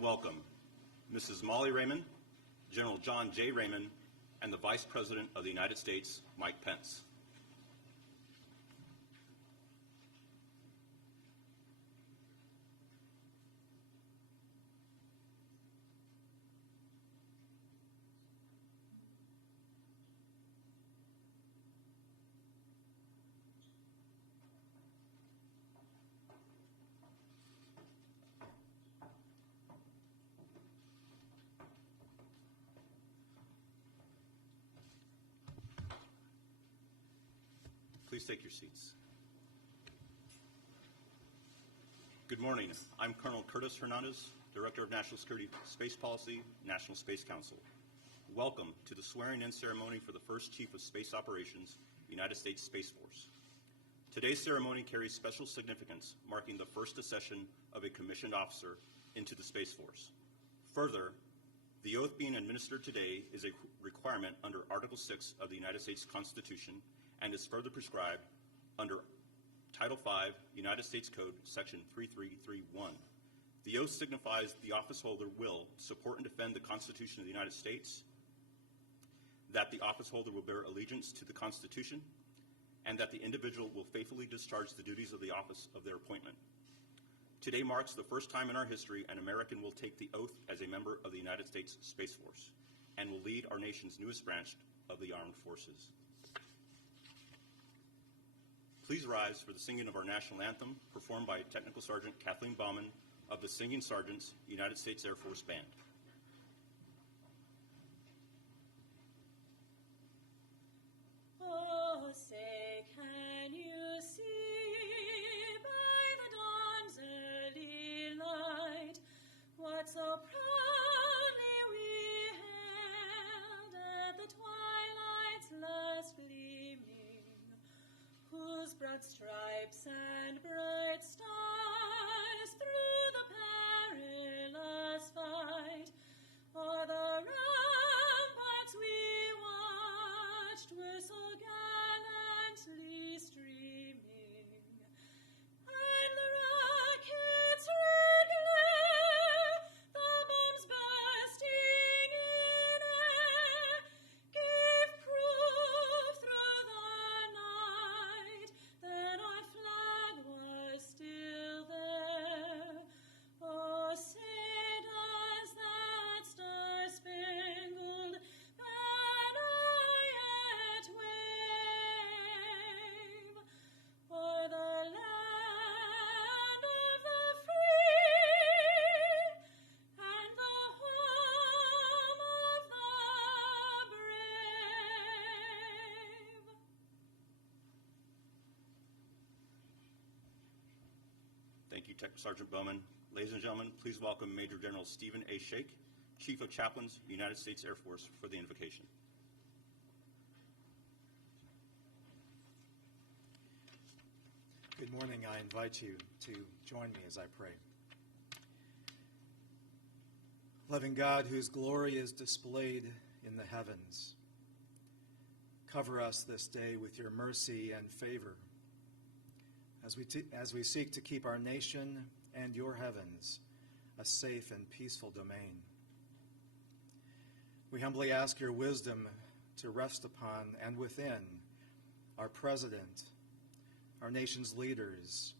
and welcome Mrs. Molly Raymond, General John J. Raymond, and the Vice President of the United States, Mike Pence. Please take your seats. Good morning. I'm Colonel Curtis Hernandez, Director of National Security Space Policy, National Space Council. Welcome to the swearing-in ceremony for the first Chief of Space Operations, United States Space Force. Today's ceremony carries special significance, marking the first accession of a commissioned officer into the Space Force. Further, the oath being administered today is a requirement under Article 6 of the United States Constitution and is further prescribed under Title V, United States Code, Section 3331. The oath signifies the office holder will support and defend the Constitution of the United States, that the office holder will bear allegiance to the Constitution, and that the individual will faithfully discharge the duties of the office of their appointment. Today marks the first time in our history an American will take the oath as a member of the United States Space Force and will lead our nation's newest branch of the armed forces. Please rise for the singing of our national anthem, performed by Technical Sergeant Kathleen Baumann of the Singing Sergeants, United States Air Force Band. Oh, say, can you see by the dawn's early light what so proudly we hailed at the twilight's last gleaming, whose broad stripes and bright stars through the perilous fight o'er the ramparts we watched were so gallantly streaming, and the rockets' red glare, the bombs bursting in air, gave proof through the night that our flag was still there. Oh, say does that star-spangled banner yet wave o'er the land of the free and the home of the brave? Thank you, Tech Sergeant Bowman. Ladies and gentlemen, please welcome Major General Stephen A. Shake, Chief of Chaplains, United States Air Force, for the invocation. Good morning. I invite you to join me as I pray. Loving God, whose glory is displayed in the heavens, cover us this day with your mercy and favor as we seek to keep our nation and your heavens a safe and peaceful domain. We humbly ask your wisdom to rest upon and within our President, our nation's leaders,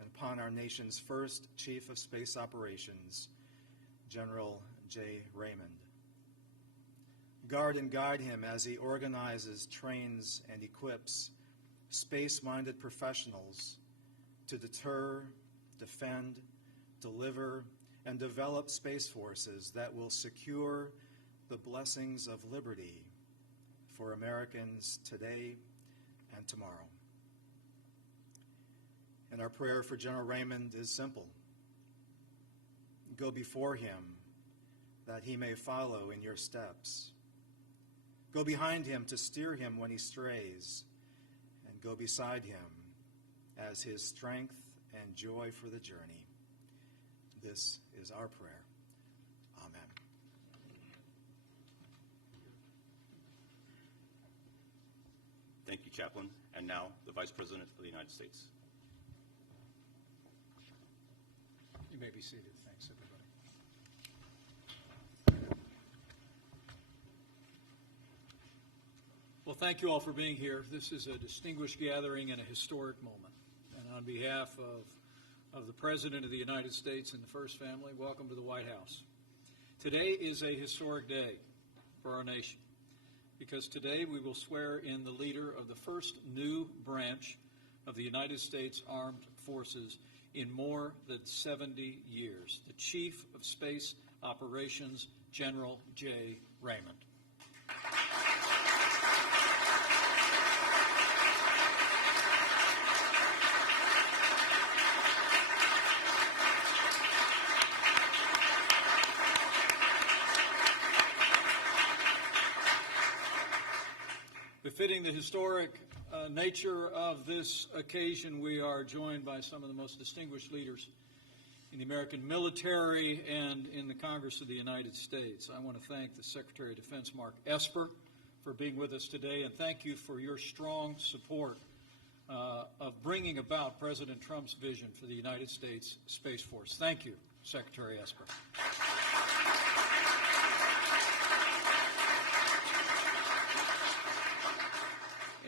and upon our nation's first Chief of Space Operations, General J. Raymond. Guard and guide him as he organizes, trains, and equips space-minded professionals to deter, defend, deliver, and develop space forces that will secure the blessings of liberty for Americans today and tomorrow. And our prayer for General Raymond is simple. Go before him that he may follow in your steps. Go behind him to steer him when he strays, and go beside him as his strength and joy for the journey. This is our prayer. Amen. Thank you, Chaplain. And now, the Vice President of the United States. You may be seated. Thanks, everybody. Thank you all for being here. This is a distinguished gathering and a historic moment. And on behalf of the President of the United States and the First Family, welcome to the White House. Today is a historic day for our nation because today we will swear in the leader of the first new branch of the United States Armed Forces in more than 70 years, the Chief of Space Operations, General J. Raymond. Befitting the historic nature of this occasion, we are joined by some of the most distinguished leaders in the American military and in the Congress of the United States. I want to thank the Secretary of Defense, Mark Esper, for being with us today, and thank you for your strong support of bringing about President Trump's vision for the United States Space Force. Thank you, Secretary Esper.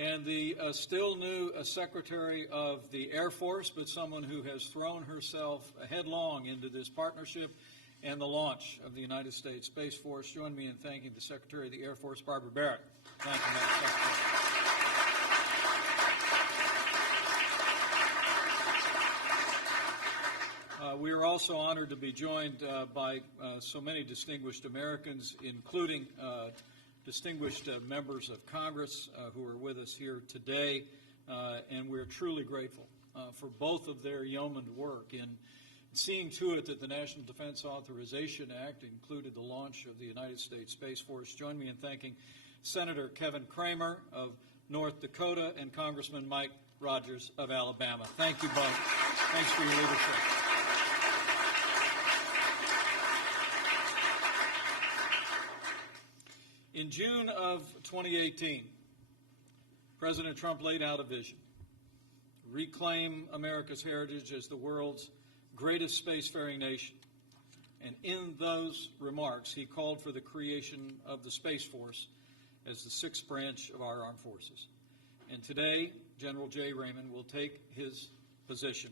And the still new Secretary of the Air Force, but someone who has thrown herself headlong into this partnership and the launch of the United States Space Force. Join me in thanking the Secretary of the Air Force, Barbara Barrett. Thank you, Madam Secretary. We are also honored to be joined by so many distinguished Americans, including distinguished members of Congress who are with us here today, and we're truly grateful for both of their yeoman work in seeing to it that the National Defense Authorization Act included the launch of the United States Space Force. Join me in thanking Senator Kevin Cramer of North Dakota and Congressman Mike Rogers of Alabama. Thank you both. Thanks for your leadership. In June of 2018, President Trump laid out a vision to reclaim America's heritage as the world's greatest spacefaring nation. And in those remarks, he called for the creation of the Space Force as the sixth branch of our armed forces. And today, General J. Raymond will take his position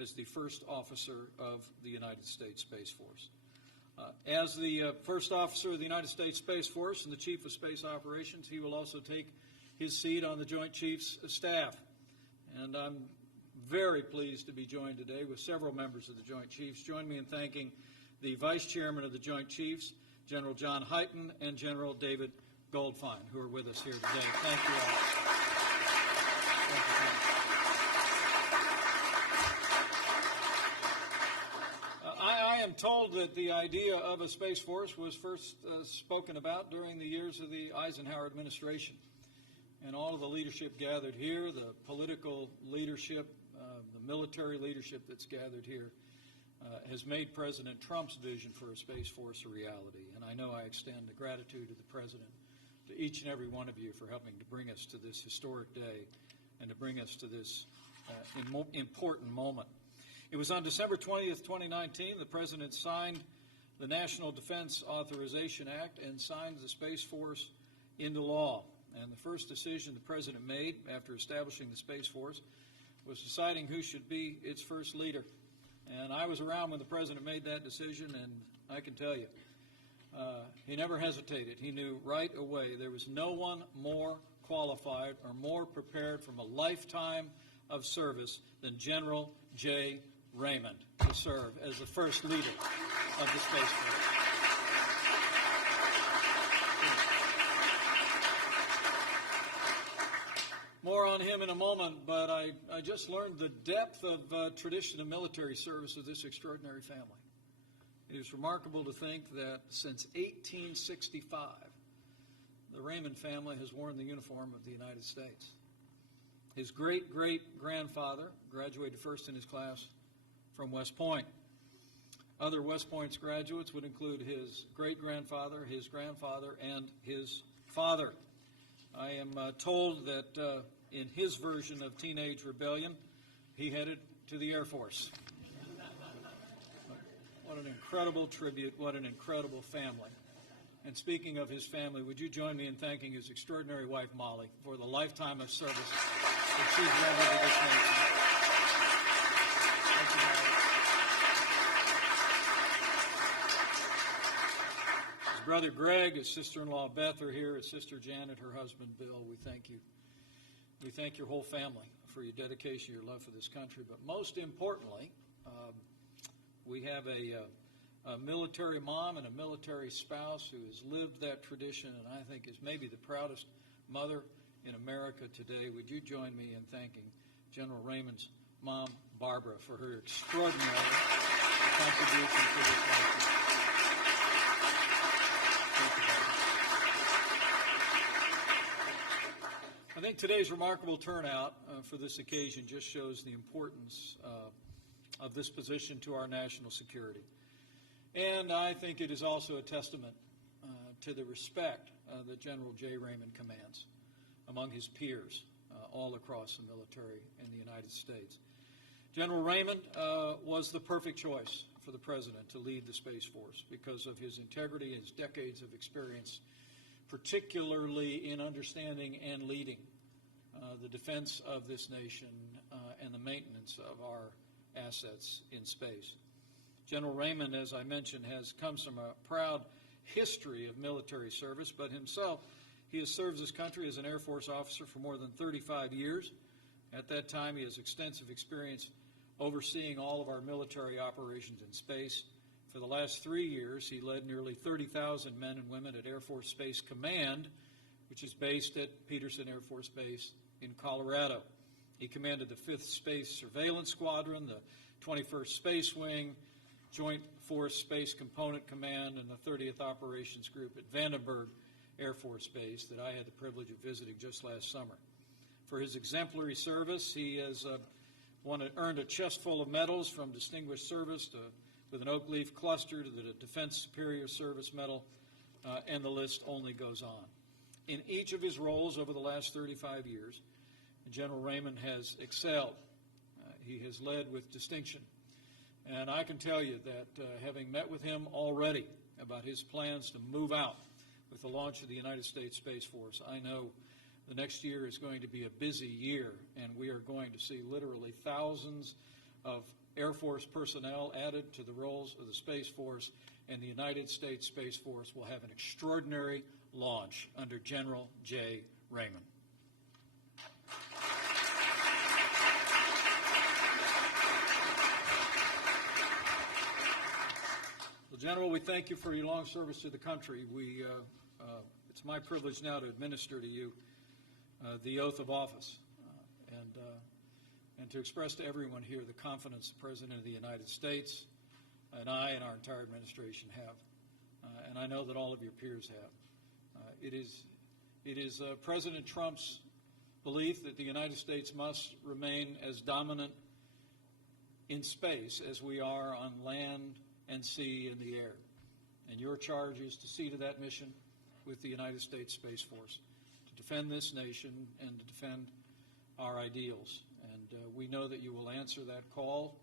as the first officer of the United States Space Force. As the first officer of the United States Space Force and the Chief of Space Operations, he will also take his seat on the Joint Chiefs staff. And I'm very pleased to be joined today with several members of the Joint Chiefs. Join me in thanking the Vice Chairman of the Joint Chiefs, General John Hyten, and General David Goldfein, who are with us here today. Thank you all. Thank you. I am told that the idea of a Space Force was first spoken about during the years of the Eisenhower administration. And all of the leadership gathered here, the political leadership, the military leadership that's gathered here, has made President Trump's vision for a Space Force a reality. And I know I extend the gratitude of the President to each and every one of you for helping to bring us to this historic day and to bring us to this important moment. It was on December 20th, 2019, the President signed the National Defense Authorization Act and signed the Space Force into law. And the first decision the President made after establishing the Space Force was deciding who should be its first leader. And I was around when the President made that decision, and I can tell you, he never hesitated. He knew right away there was no one more qualified or more prepared from a lifetime of service than General J. Raymond to serve as the first leader of the Space Force. More on him in a moment, but I just learned the depth of tradition of military service of this extraordinary family. It is remarkable to think that since 1865, the Raymond family has worn the uniform of the United States. His great-great-grandfather graduated first in his class from West Point. Other West Point's graduates would include his great-grandfather, his grandfather, and his father. I am told that in his version of teenage rebellion, he headed to the Air Force. What an incredible tribute, what an incredible family. And speaking of his family, would you join me in thanking his extraordinary wife, Molly, for the lifetime of service that she's rendered to this nation? Thank you, Molly. His brother Greg, his sister-in-law Beth are here, his sister Janet, her husband Bill. We thank you. We thank your whole family for your dedication, your love for this country. But most importantly, we have a military mom and a military spouse who has lived that tradition and I think is maybe the proudest mother in America today. Would you join me in thanking General Raymond's mom, Barbara, for her extraordinary contribution to this nation? Thank you, Barbara. I think today's remarkable turnout for this occasion just shows the importance of this position to our national security. And I think it is also a testament to the respect that General J. Raymond commands among his peers all across the military in the United States. General Raymond was the perfect choice for the President to lead the Space Force because of his integrity, his decades of experience, particularly in understanding and leading the defense of this nation and the maintenance of our assets in space. General Raymond, as I mentioned, comes from a proud history of military service, but himself, he has served his country as an Air Force officer for more than 35 years. At that time, he has extensive experience overseeing all of our military operations in space. For the last 3 years, he led nearly 30,000 men and women at Air Force Space Command, which is based at Peterson Air Force Base in Colorado. He commanded the 5th Space Surveillance Squadron, the 21st Space Wing, Joint Force Space Component Command, and the 30th Operations Group at Vandenberg Air Force Base that I had the privilege of visiting just last summer. For his exemplary service, he has earned a chest full of medals, from Distinguished Service with an Oak Leaf Cluster to the Defense Superior Service Medal, and the list only goes on. In each of his roles over the last 35 years, General Raymond has excelled. He has led with distinction. And I can tell you that having met with him already about his plans to move out with the launch of the United States Space Force, I know the next year is going to be a busy year, and we are going to see literally thousands of Air Force personnel added to the roles of the Space Force, and the United States Space Force will have an extraordinary launch under General J. Raymond. General, we thank you for your long service to the country. It's my privilege now to administer to you the oath of office and to express to everyone here the confidence the President of the United States and I and our entire administration have, and I know that all of your peers have. It is President Trump's belief that the United States must remain as dominant in space as we are on land and sea and the air. And your charge is to see to that mission with the United States Space Force, to defend this nation and to defend our ideals. And we know that you will answer that call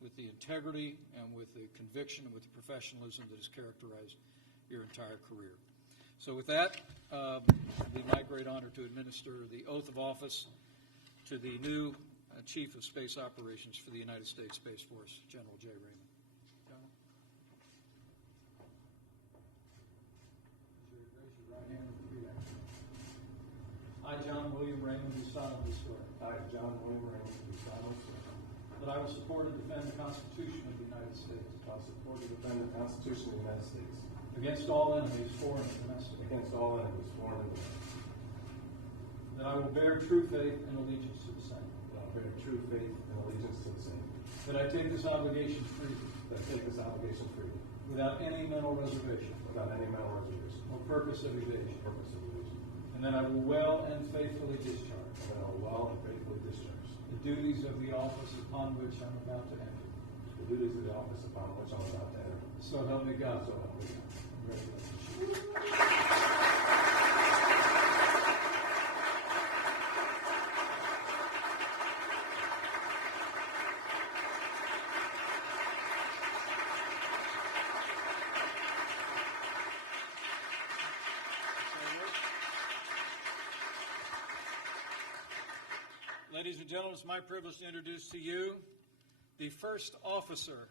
with the integrity and with the conviction and with the professionalism that has characterized your entire career. So with that, it will be my great honor to administer the oath of office to the new Chief of Space Operations for the United States Space Force, General J. Raymond. I, John William Raymond, do solemnly swear. I, John William Raymond, do solemnly swear. That I will support and defend the Constitution of the United States. I will support and defend the Constitution of the United States. Against all enemies, foreign and domestic. Against all enemies, foreign and domestic. That I will bear true faith and allegiance to the same. That I will bear true faith and allegiance to the same. That I take this obligation freely. That I take this obligation freely. Without any mental reservation. Without any mental reservation. Or purpose of evasion. Purpose of evasion. And that I will well and faithfully discharge. And I will well and faithfully discharge. The duties of the office upon which I'm about to enter. The duties of the office upon which I'm about to enter. So help me God. So help me God. Congratulations. Ladies and gentlemen, it's my privilege to introduce to you the first officer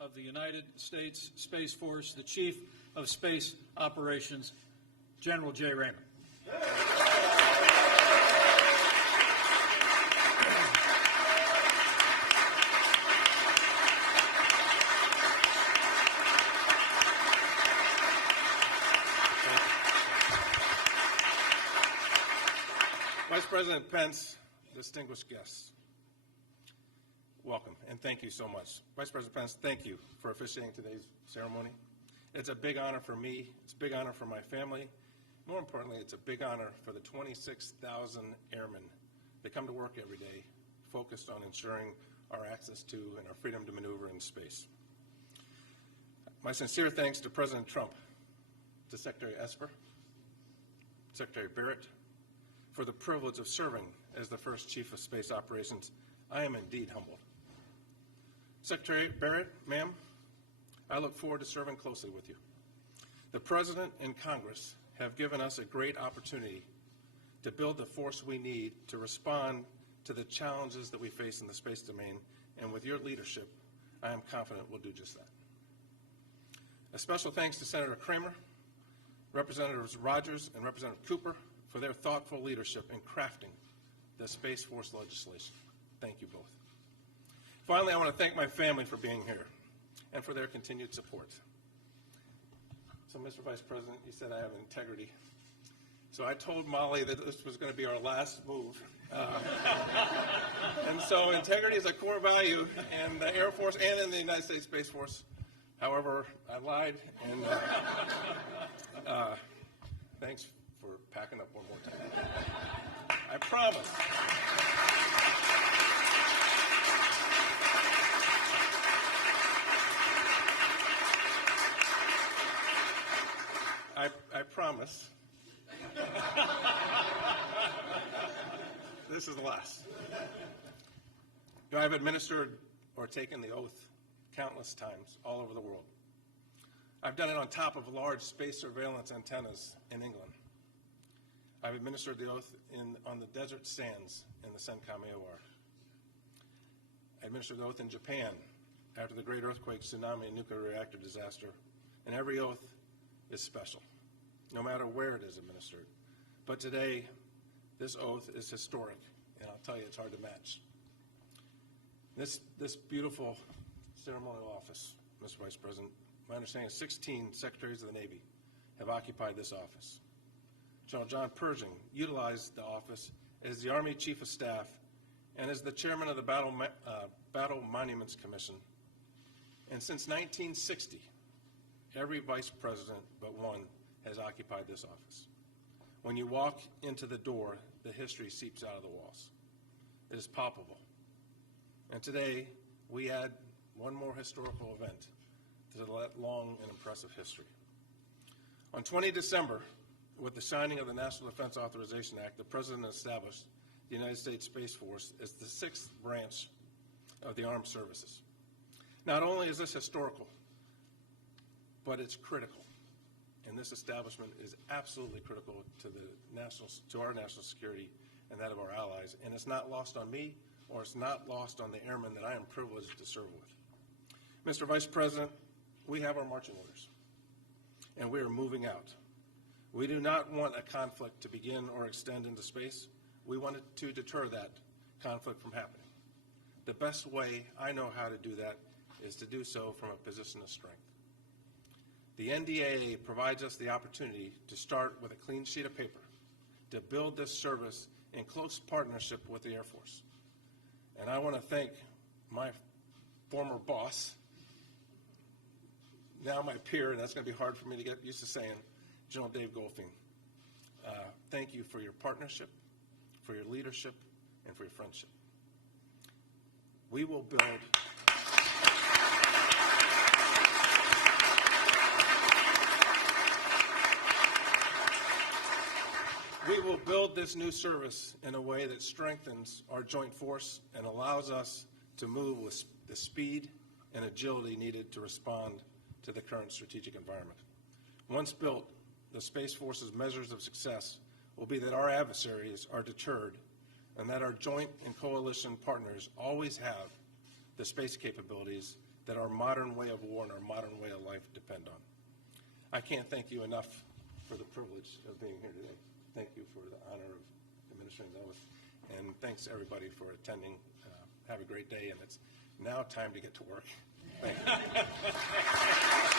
of the United States Space Force, the Chief of Space Operations, General J. Raymond. Vice President Pence, distinguished guests, welcome and thank you so much. Vice President Pence, thank you for officiating today's ceremony. It's a big honor for me. It's a big honor for my family. More importantly, it's a big honor for the 26,000 airmen that come to work every day focused on ensuring our access to and our freedom to maneuver in space. My sincere thanks to President Trump, to Secretary Esper, Secretary Barrett, for the privilege of serving as the first Chief of Space Operations. I am indeed humbled. Secretary Barrett, ma'am, I look forward to serving closely with you. The President and Congress have given us a great opportunity to build the force we need to respond to the challenges that we face in the space domain, and with your leadership, I am confident we'll do just that. A special thanks to Senator Kramer, Representatives Rogers and Representative Cooper for their thoughtful leadership in crafting the Space Force legislation. Thank you both. Finally, I want to thank my family for being here and for their continued support. So, Mr. Vice President, you said I have integrity. So I told Molly that this was going to be our last move. And so integrity is a core value in the Air Force and in the United States Space Force. However, I lied, and thanks for packing up one more time. I promise. I promise. This is the last. I've administered or taken the oath countless times all over the world. I've done it on top of large space surveillance antennas in England. I've administered the oath on the desert sands in the Senkaku. I administered the oath in Japan after the great earthquake, tsunami, and nuclear reactor disaster. And every oath is special, no matter where it is administered. But today, this oath is historic, and I'll tell you, it's hard to match. This beautiful ceremonial office, Mr. Vice President, my understanding is 16 Secretaries of the Navy have occupied this office. General John Pershing utilized the office as the Army Chief of Staff and as the Chairman of the Battle Monuments Commission. And since 1960, every Vice President but one has occupied this office. When you walk into the door, the history seeps out of the walls. It is palpable. And today, we add one more historical event to that long and impressive history. On 20 December, with the signing of the National Defense Authorization Act, the President established the United States Space Force as the 6th branch of the armed services. Not only is this historical, but it's critical. And this establishment is absolutely critical to our national security and that of our allies. And it's not lost on me, or it's not lost on the airmen that I am privileged to serve with. Mr. Vice President, we have our marching orders, and we are moving out. We do not want a conflict to begin or extend into space. We want to deter that conflict from happening. The best way I know how to do that is to do so from a position of strength. The NDAA provides us the opportunity to start with a clean sheet of paper, to build this service in close partnership with the Air Force. And I want to thank my former boss, now my peer, and that's going to be hard for me to get used to saying, General Dave Goldfein. Thank you for your partnership, for your leadership, and for your friendship. We will build this new service in a way that strengthens our joint force and allows us to move with the speed and agility needed to respond to the current strategic environment. Once built, the Space Force's measures of success will be that our adversaries are deterred and that our joint and coalition partners always have the space capabilities that our modern way of war and our modern way of life depend on. I can't thank you enough for the privilege of being here today. Thank you for the honor of administering the oath, and thanks everybody for attending. Have a great day, and it's now time to get to work. Thank you.